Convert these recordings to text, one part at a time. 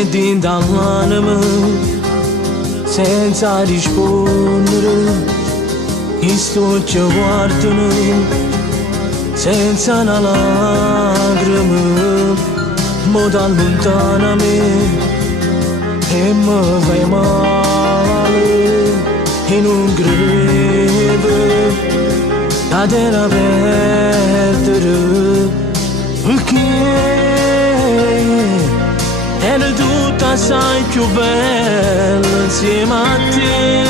metti dall'anima senza rispondere, chi sto ci guardano senza una lacrima, mo da lontana me e mi fai male e non credo da te la perdere, perché era tutta assai più bella insieme a te,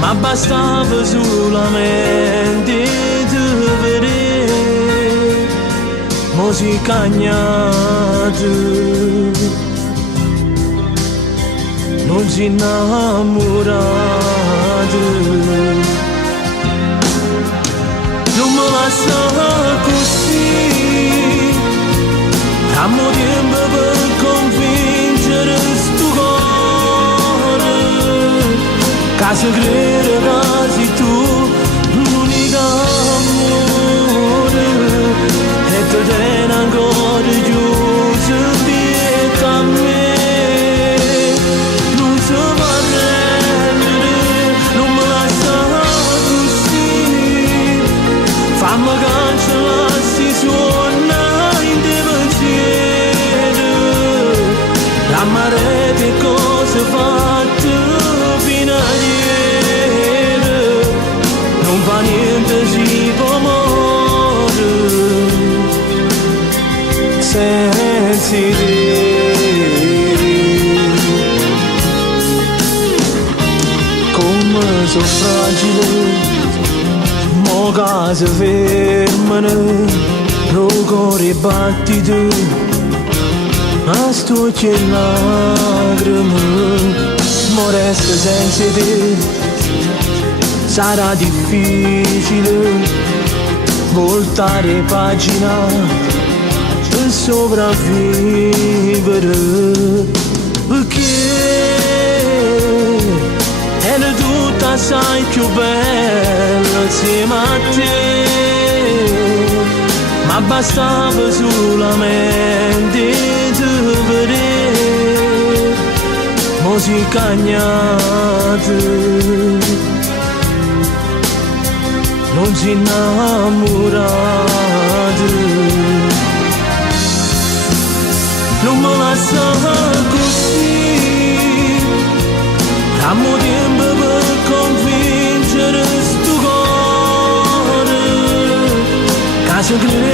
ma bastava solamente te vedere, mo si cagnate, non si innamorate, non me lascia così. Amo tempo per convincere sto cuore, che se crede che sei tu l'unica amore, e te tieni ancora chiuso dietro a me, non si può rendere, non me lascia così, fammi cancellare sti suoni in te pensiero, la marea di cose fatte fino a ieri, non fa niente si può morire senza te. Come sono fragile, mo che si fermano, lo cuore battito, ma sto che lacrime, mo resta senza te, sarà difficile voltare pagina per sopravvivere, perché era tutta assai più bella insieme a te, ma bastava solamente te vedere, mo si cagnate, non si innamorate, non me lascia così, amo tempo per convincere sto cuore, che se crede